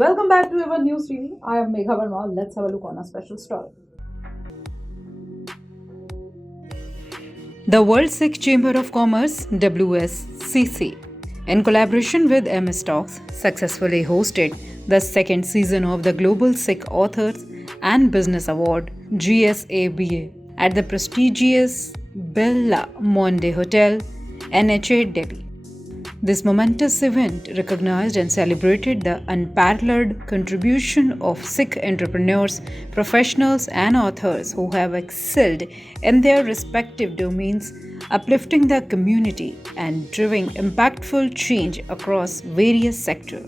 Welcome back to our news TV. I am Megha Verma. Let's have a look on a special story. The World Sikh Chamber of Commerce (WSCC), in collaboration with MS Talks, successfully hosted the second season of the Global Sikh Authors and Business Award (GSABA) at the prestigious Bella Monde Hotel, NHA, Delhi. This momentous event recognized and celebrated the unparalleled contribution of Sikh entrepreneurs, professionals, and authors who have excelled in their respective domains, uplifting the community and driving impactful change across various sectors.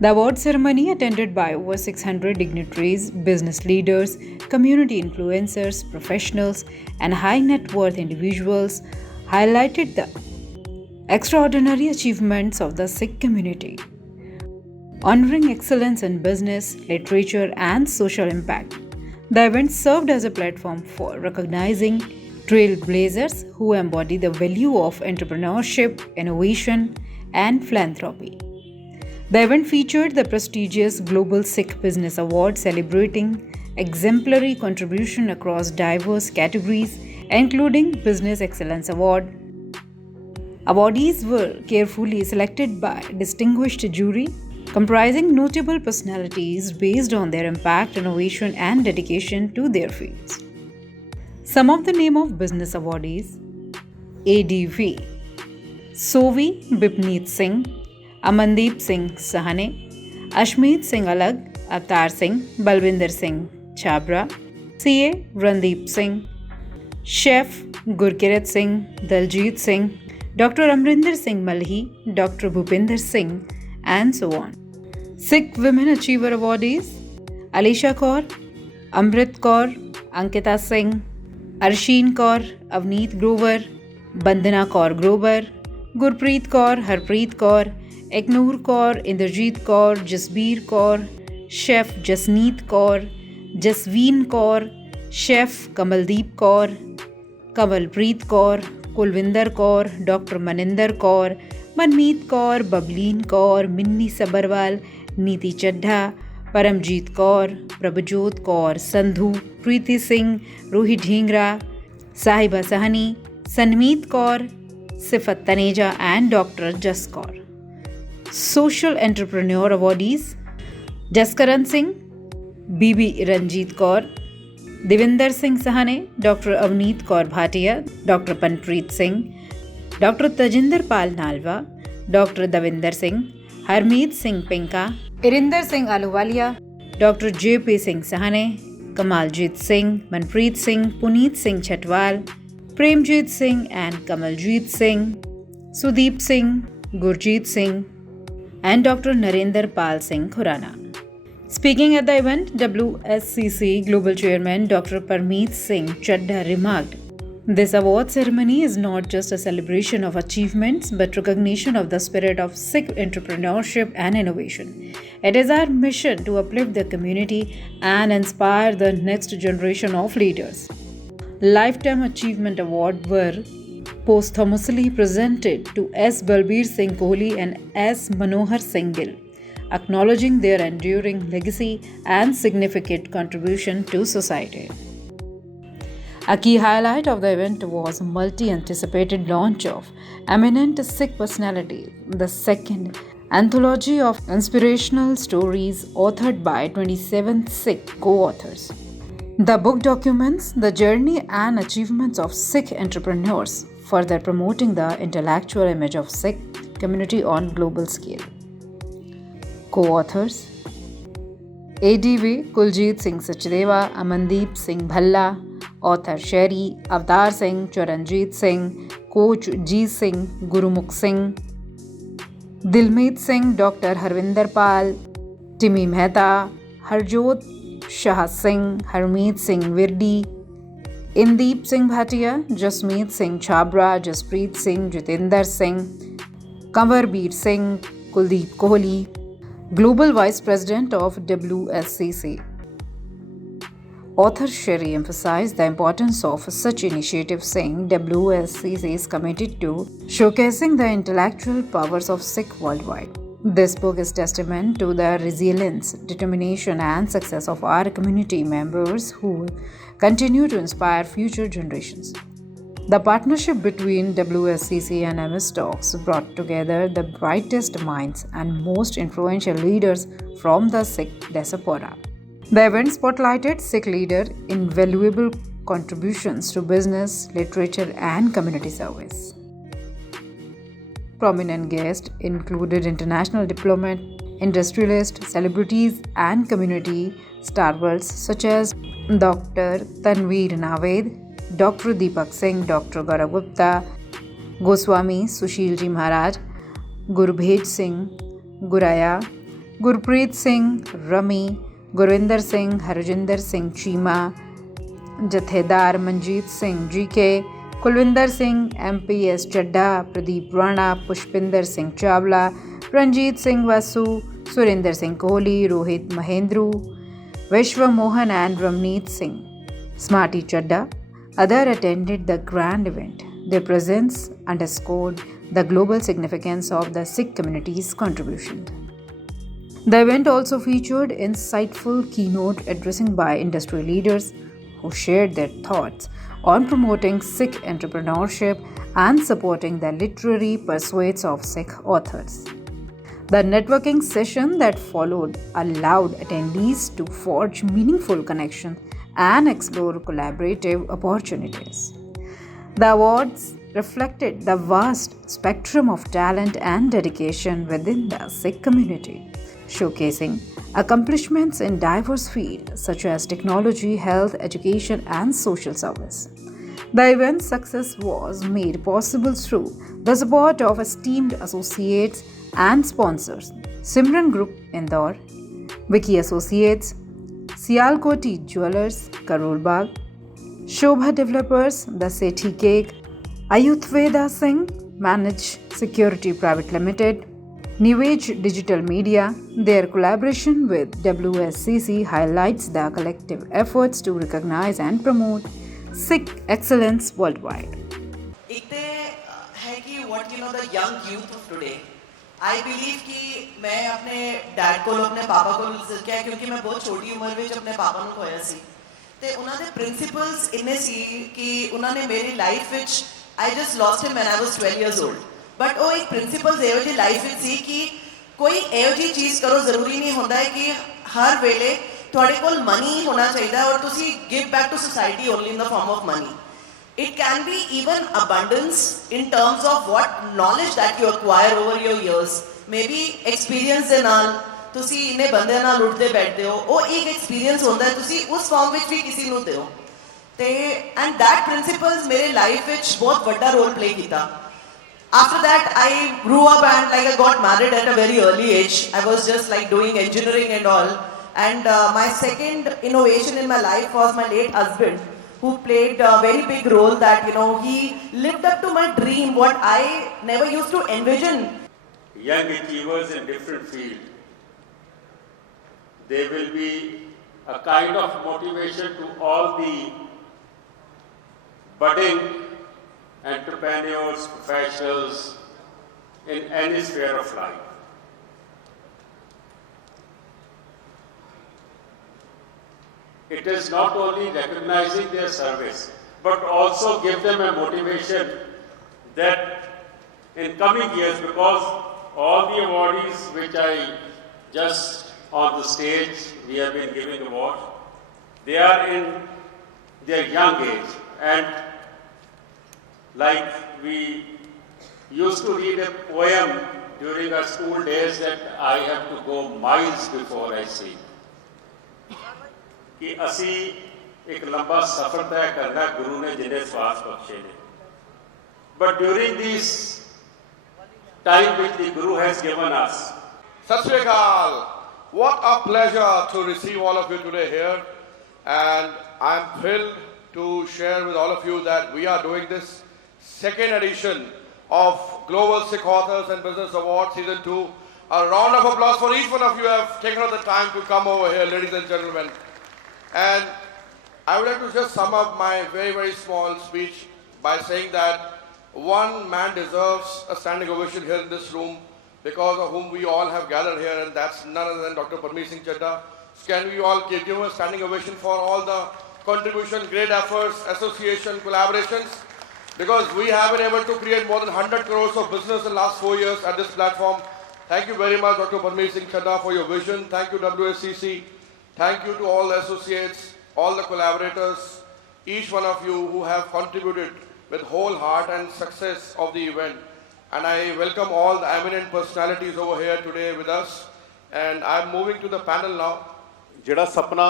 The award ceremony, attended by over 600 dignitaries, business leaders, community influencers, professionals, and high net worth individuals, highlighted the extraordinary achievements of the Sikh community, honoring excellence in business, literature, and social impact. The event served as a platform for recognizing trailblazers who embody the value of entrepreneurship, innovation, and philanthropy. The event featured the prestigious Global Sikh Business Award, celebrating exemplary contribution across diverse categories, including Business Excellence Award. Awardees were carefully selected by a distinguished jury comprising notable personalities based on their impact, innovation, and dedication to their fields. Some of the name of business awardees: ADV Sovi Bipneet Singh, Amandeep Singh Sahane, Ashmeet Singh Alag, Avtar Singh, Balwinder Singh Chabra, CA Randeep Singh, Chef Gurkirat Singh, Daljit Singh, Dr. Amrinder Singh Malhi, Dr. Bhupinder Singh, and so on. Sikh Women Achiever Awardees: Alisha Kaur, Amrit Kaur, Ankita Singh, Arsheen Kaur, Avneet Grover, Bandana Kaur Grover, Gurpreet Kaur, Harpreet Kaur, Eknoor Kaur, Inderjeet Kaur, Jasbir Kaur, Chef Jasneet Kaur, Jasveen Kaur, Chef Kamaldeep Kaur, Kamalpreet Kaur, Kulvinder Kaur, Dr. Maninder Kaur, Manmeet Kaur, Bableen Kaur, Minni Sabarwal, Neeti Chadha, Paramjeet Kaur, Prabhajot Kaur, Sandhu, Preeti Singh, Rohit Dhingra, Sahiba Sahani, Sanmeet Kaur, Sifat Taneja, and Dr. Jas Kaur. Social Entrepreneur Awardees: Jaskaran Singh, BB Ranjit Kaur, Devinder Singh Sahane, Dr. Avneet Kaur Bhatia, Dr. Panpreet Singh, Dr. Tajinder Pal Nalwa, Dr. Davinder Singh, Harmeet Singh Pinka, Irinder Singh Aluwalia, Dr. JP Singh Sahane, Kamaljeet Singh, Manpreet Singh, Puneet Singh Chatwal, Premjeet Singh and Kamaljeet Singh, Sudeep Singh, Gurjeet Singh, and Dr. Narendra Pal Singh Khurana. Speaking at the event, WSCC Global Chairman Dr. Parmeet Singh Chadha remarked, "This award ceremony is not just a celebration of achievements but recognition of the spirit of Sikh entrepreneurship and innovation. It is our mission to uplift the community and inspire the next generation of leaders." Lifetime Achievement Award were posthumously presented to S. Balbir Singh Kohli and S. Manohar Singh Gill, acknowledging their enduring legacy and significant contribution to society. A key highlight of the event was a multi-anticipated launch of Eminent Sikh Personality, the second anthology of inspirational stories authored by 27 Sikh co-authors. The book documents the journey and achievements of Sikh entrepreneurs, further promoting the intellectual image of Sikh community on global scale. Co-authors: ADV Kuljit Singh Sachdeva, Amandeep Singh Bhalla, author Sherry, Avtar Singh, Charanjit Singh, Coach G Singh, Gurumukh Singh, Dilmeet Singh, Dr. Harvinder Pal, Timmy Mehta, Harjot Shah Singh, Harmeet Singh Virdi, Indeep Singh Bhatia, Jasmeet Singh Chabra, Jaspreet Singh, Jitinder Singh, Kanwarbir Singh, Kuldeep Kohli, Global Vice President of WSCC. Author Sherry emphasized the importance of such initiatives, saying WSCC is committed to showcasing the intellectual powers of Sikh worldwide. This book is testament to the resilience, determination, and success of our community members who continue to inspire future generations. The partnership between WSCC and MS Talks brought together the brightest minds and most influential leaders from the Sikh diaspora. The event spotlighted Sikh leaders' invaluable contributions to business, literature, and community service. Prominent guests included international diplomat, industrialists, celebrities, and community stalwarts such as Dr. Tanveer Naved, Dr. Deepak Singh, Dr. Gaurav Gupta, Goswami Sushil Ji Maharaj, Gurbhet Singh Guraya, Gurpreet Singh Rami, Gurinder Singh, Harjinder Singh Chima, Jathedar Manjeet Singh GK, Kulwinder Singh, MPS Chadda, Pradeep Rana, Pushpinder Singh Chawla, Ranjit Singh Vasu, Surinder Singh Kohli, Rohit Mahendru, Vishwa Mohan and Ramneet Singh, Smarty Chadda. Others attended the grand event. Their presence underscored the global significance of the Sikh community's contribution. The event also featured insightful keynote addressing by industry leaders who shared their thoughts on promoting Sikh entrepreneurship and supporting the literary pursuits of Sikh authors. The networking session that followed allowed attendees to forge meaningful connections and explore collaborative opportunities. The awards reflected the vast spectrum of talent and dedication within the Sikh community, showcasing accomplishments in diverse fields such as technology, health, education, and social service. The event's success was made possible through the support of esteemed associates and sponsors: Simran Group Indore, Vicky Associates, Sialkoti Jewelers, Karol Bagh, Shobha Developers, The Sethi Cake, Ayurveda Singh, Managed Security Private Limited, New Age Digital Media. Their collaboration with WSCC highlights the collective efforts to recognize and promote Sikh excellence worldwide. एक तो है कि what you know the young youth of today. I believe कि मैं अपने dad को अपने पापा को क्या क्योंकि मैं बहुत छोटी उम्र में अपने पापा ਨੂੰ ਖੋਇਆ ਸੀ ਤੇ ਉਹਨਾਂ ਦੇ ਪ੍ਰਿੰਸੀਪਲਸ ਇੰਨੇ ਸੀ ਕਿ ਉਹਨਾਂ ਨੇ ਮੇਰੀ ਲਾਈਫ ਵਿੱਚ I just lost him when I was 12 years old. But ਉਹ ਇੱਕ ਪ੍ਰਿੰਸੀਪਲਸ ਇਹੋ ਜਿਹੀ ਲਾਈਫ ਵਿੱਚ ਸੀ ਕਿ ਕੋਈ ਇਹੋ ਜਿਹੀ ਚੀਜ਼ ਕਰੋ ਜ਼ਰੂਰੀ ਨਹੀਂ ਹੁੰਦਾ ਹੈ ਕਿ ਹਰ ਵੇਲੇ ਤੁਹਾਡੇ ਕੋਲ ਮਨੀ ਹੋਣਾ ਚਾਹੀਦਾ ਔਰ ਤੁਸੀਂ give back to society only in the form of money. It can be even abundance in terms of what knowledge that you acquire over your years. Maybe experience ਦੇ ਨਾਲ ਤੁਸੀਂ ਇੰਨੇ ਬੰਦਿਆਂ ਨਾਲ ਉੱਠਦੇ ਬੈਠਦੇ ਹੋ ਉਹ ਇੱਕ ਐਕਸਪੀਰੀਅੰਸ ਹੁੰਦਾ ਹੈ ਤੁਸੀਂ ਉਸ ਫਾਰਮ ਵਿੱਚ ਵੀ ਕਿਸੇ ਨੂੰ ਦਿਓ ਤੇ ਐਂਡ ਦੈਟ ਪ੍ਰਿੰਸੀਪਲਸ ਮੇਰੇ ਲਾਈਫ ਵਿੱਚ ਬਹੁਤ ਵੱਡਾ ਰੋਲ ਪਲੇ ਕੀਤਾ. After that, I grew up and like I got married at a very early age. I was just like doing engineering and all. And my second innovation in my life was my late husband, who played a very big role that, you know, he lived up to my dream, what I never used to envision. Young achievers in different fields, they will be a kind of motivation to all the budding entrepreneurs, professionals in any sphere of life. It is not only recognizing their service, but also give them a motivation that in coming years, because all the awardees which I just on the stage, we have been giving awards, they are in their young age, and like we used to read a poem during our school days that I have to go miles before I sleep. कि असी एक लंबा सफर तय करना गुरु ने जिन्हें श्वास बख्शे ने. But during this time which the Guru has given us. Sat Sri Akal. What a pleasure to receive all of you today here, and I'm thrilled to share with all of you that we are doing this second edition of Global Sikh Authors and Business Awards Season 2. A round of applause for each one of you who have taken out the time to come over here, ladies and gentlemen. And I would like to just sum up my very, very small speech by saying that one man deserves a standing ovation here in this room because of whom we all have gathered here, and that's none other than Dr. Parmeet Singh Chadha. So can we all give him a standing ovation for all the contribution, great efforts, association, collaborations, because we have been able to create more than 100 crores of business in the last 4 years at this platform. Thank you very much, Dr. Parmeet Singh Chadha, for your vision. Thank you, WSCC. Thank you to all the associates, all the collaborators, each one of you who have contributed with whole heart and success of the event. And I welcome all the eminent personalities over here today with us. And I'm moving to the panel now. ਜਿਹੜਾ ਸੁਪਨਾ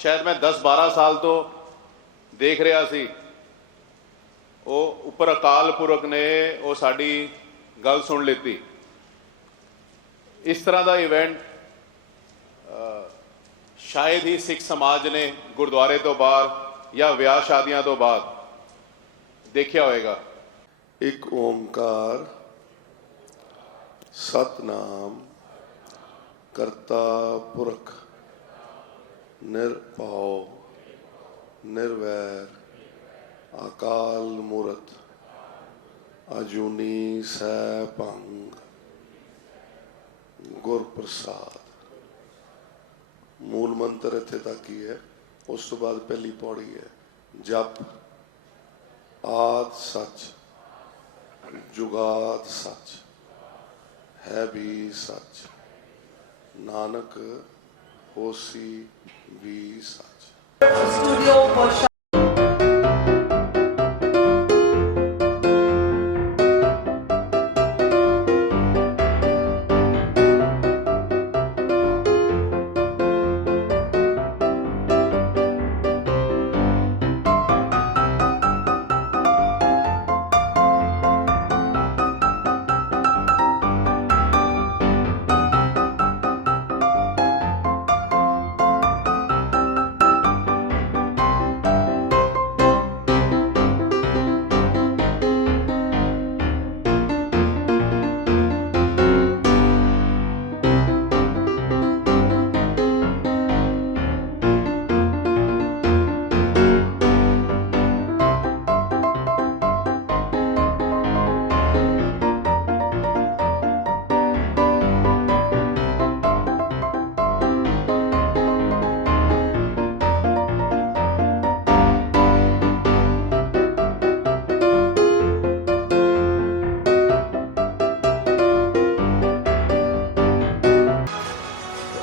ਸ਼ਾਇਦ ਮੈਂ 10-12 ਸਾਲ ਤੋਂ ਦੇਖ ਰਿਹਾ ਸੀ, ਉਹ ਉੱਪਰ ਅਕਾਲ ਪੁਰਖ ਨੇ ਉਹ ਸਾਡੀ ਗੱਲ ਸੁਣ ਲਿੱਤੀ। ਇਸ ਤਰ੍ਹਾਂ ਦਾ ਇਵੈਂਟ ਸ਼ਾਇਦ ਹੀ ਸਿੱਖ ਸਮਾਜ ਨੇ ਗੁਰਦੁਆਰੇ ਤੋਂ ਬਾਹਰ ਜਾਂ ਵਿਆਹ ਸ਼ਾਦੀਆਂ ਤੋਂ ਬਾਅਦ ਦੇਖਿਆ ਹੋਵੇਗਾ। ਇੱਕ ਓਮਕਾਰ ਸਤਨਾਮ ਕਰਤਾ ਪੁਰਖ ਨਿਰਭਉ ਨਿਰਵੈਰ ਅਕਾਲ ਮੂਰਤ ਅਜੂਨੀ ਸੈਭੰ ਗੁਰ ਪ੍ਰਸਾਦ। ਮੂਲ ਮੰਤਰ ਇੱਥੇ ਤੱਕ ਹੀ ਹੈ। ਉਸ ਤੋਂ ਬਾਅਦ ਪਹਿਲੀ ਪੌੜੀ ਹੈ ਜਪ ਆਦ ਸੱਚ ਜੁਗਾਦ ਸੱਚ ਹੈ ਵੀ ਸੱਚ ਨਾਨਕ ਹੋਸੀ ਵੀ ਸੱਚ। Studio for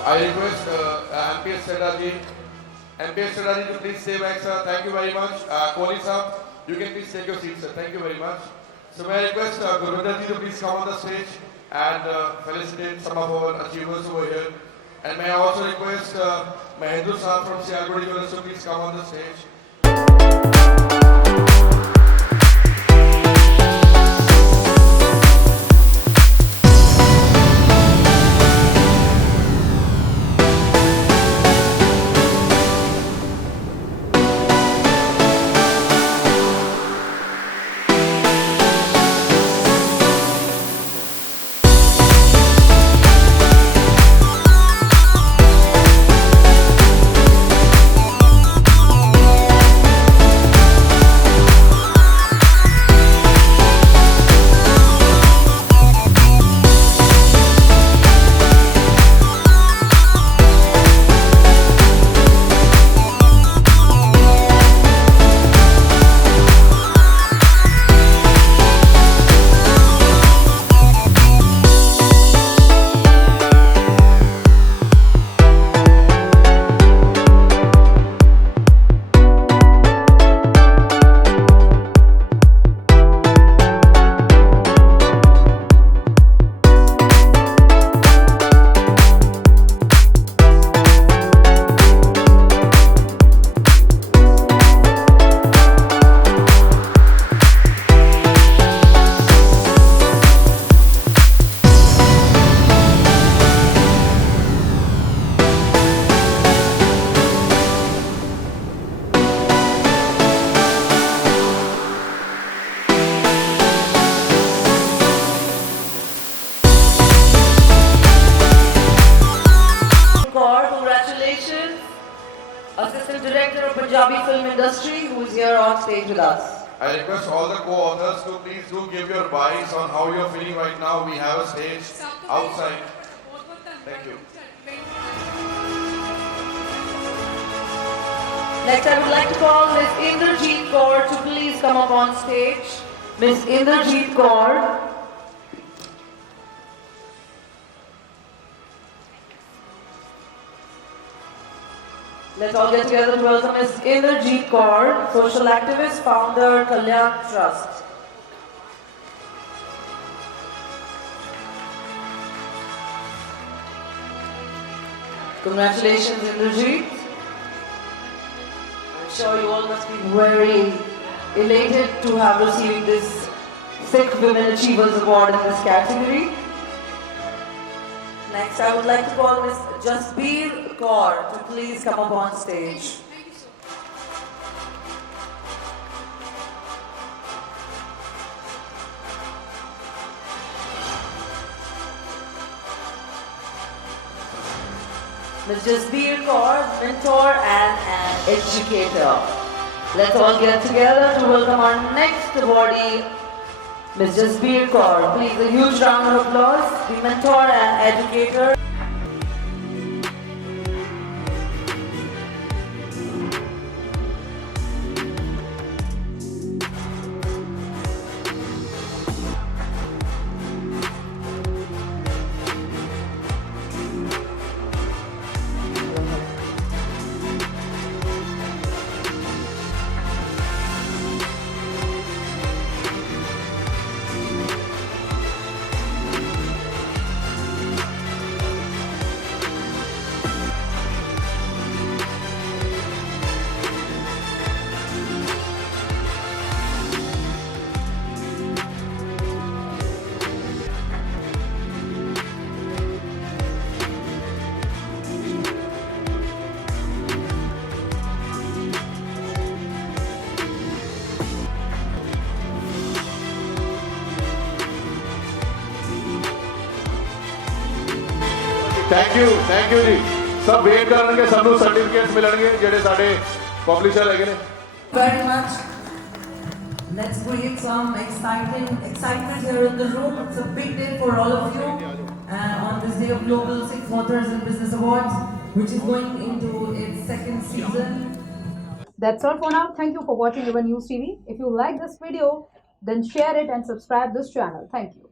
I request MPS Chadha ji to please stay back, sir. Thank you very much. Kohli sir, you can please take your seat, sir. Thank you very much. So may I request Gurvinder ji to please come on the stage and felicitate some of our achievers over here. And may I also request Mahendra sir from Sialkot Jewellers to please come on the stage. Assistant Director of Punjabi Film Industry, who is here on stage with us. I request all the co-authors to please do give your advice on how you're feeling right now. We have a stage outside. Thank you. Next, I would like to call Miss Indrajit Kaur to please come up on stage. Miss Indrajit Kaur. Let's all get together to welcome Miss Indrajit Kaur, social activist, founder, Kalyan Trust. Congratulations, Indrajit. I'm sure you all must be very elated to have received this Sikh Women Achievers Award in this category. Next, I would like to call Miss Jasbir Kaur to please come up on stage. Ms. Jasbir Kaur, mentor and an educator. Let's all get together to welcome our next awardee, Ms. Jasbir Kaur. Please, a huge round of applause. The mentor and educator. Thank you ਜੀ ਸਭ wait ਕਰਨਗੇ ਸਾਨੂੰ certificates ਮਿਲਣਗੇ ਜਿਹੜੇ ਸਾਡੇ publisher ਹੈਗੇ ਨੇ Very much. Let's create some excitement here in the room. It's a big day for all of you. On this day of Global Sikh Authors and Business Awards, which is going into its second season. That's all for now. Thank you for watching Even News TV. If you like this video, then share it and subscribe this channel. Thank you.